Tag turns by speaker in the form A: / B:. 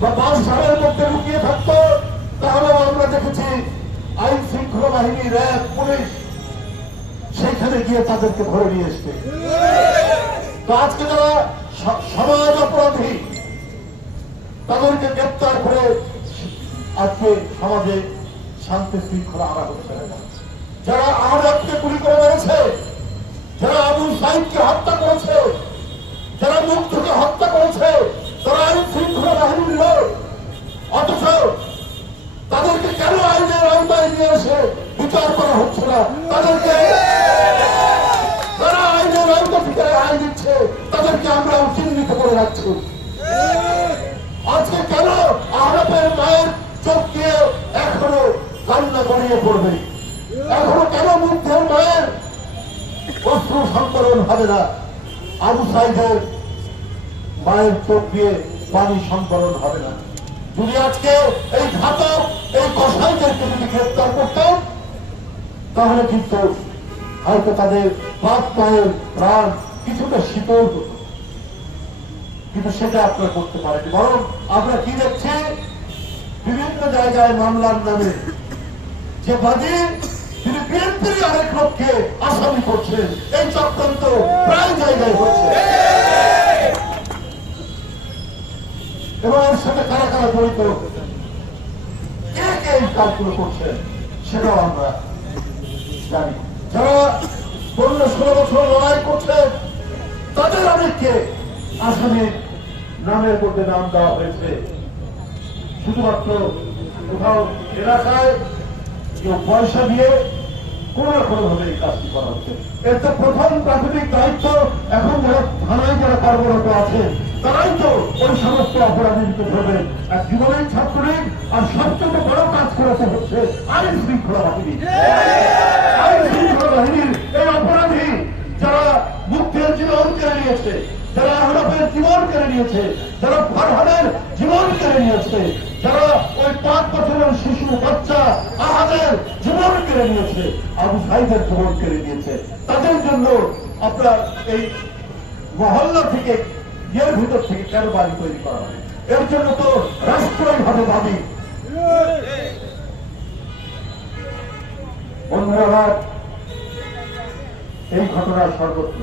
A: বা বাস সারের মধ্যে লুকিয়ে থাকতো তাহলে আমরা দেখেছি আইন শৃঙ্খলা বাহিনী র্যাব পুলিশ সেখানে গিয়ে তাদেরকে ধরে নিয়ে এসছে। আজকে যারা সমাজ অপরাধী, তাদেরকে গ্রেপ্তার করে আজকে সমাজে শান্তি শৃঙ্খলা আনা হচ্ছে যারা আহমদকে গুলি করে মেরেছে, যারা আবু সাইদকে গড়িয়ে পড়বে এখনও কেন মায়ের সন্তরণ হবে না? আবু মায়ের চোখ দিয়ে পানি সন্তরণ হবে না। যদি আজকে এই ঘাতক, এই কষাইদেরকে যদি তাহলে কিন্তু হয়তো তাদের পাপ পায়ের প্রাণ কিছুটা শীতল হতো। কিন্তু সেটা আপনারা করতে পারেনি বরং আমরা কি দেখছি? বিভিন্ন জায়গায় মামলার নামে যে বাদী তিনি বিএনপির আরেক লোককে আসামি করছেন। এই চক্রান্ত প্রায় জায়গায় হচ্ছে এবং এর সাথে কারা কারা জড়িত? কে কে এই কাজগুলো করছেন সেটাও আমরা জানি। যারা পনেরো ষোলো বছর লড়াই করছেন তাদের অনেককে আসামির নামের মধ্যে নাম দেওয়া হয়েছে। শুধুমাত্র কোথাও এলাকায় কেউ পয়সা দিয়ে কোন না ভাবে এই কাজটি করা হচ্ছে। এর তো প্রথম প্রাথমিক দায়িত্ব এখন যারা থানায় যারা কর্মরত আছে, তারাই তো ওই সমস্ত অপরাধীকে ধরবে। আর জীবনের ছাত্রলীগ আর সবচেয়ে বড় কাজ করাতে হচ্ছে আইন শৃঙ্খলা বাহিনী আইন শৃঙ্খলা বাহিনীর এই অপরাধী যারা মুক্তির জীবন কেড়ে নিয়েছে, যারা আহরফের জীবন কেড়ে নিয়েছে, যারা ফারহানের জীবন কেড়ে নিয়েছে, যারা ওই পাঁচ বছরের শিশু, বাচ্চা, আহাদের জীবন কেড়ে নিয়েছে, আবু সাইদের জীবন কেড়ে নিয়েছে। তাদের জন্য আপনার এই মহল্লা থেকে ইয়ের ভিতর থেকে কেন বাড়ি তৈরি করা হবে? এর জন্য তো রাষ্ট্রই হবে দাবি। বন্ধুরা, এই ঘটনা সর্বত্র।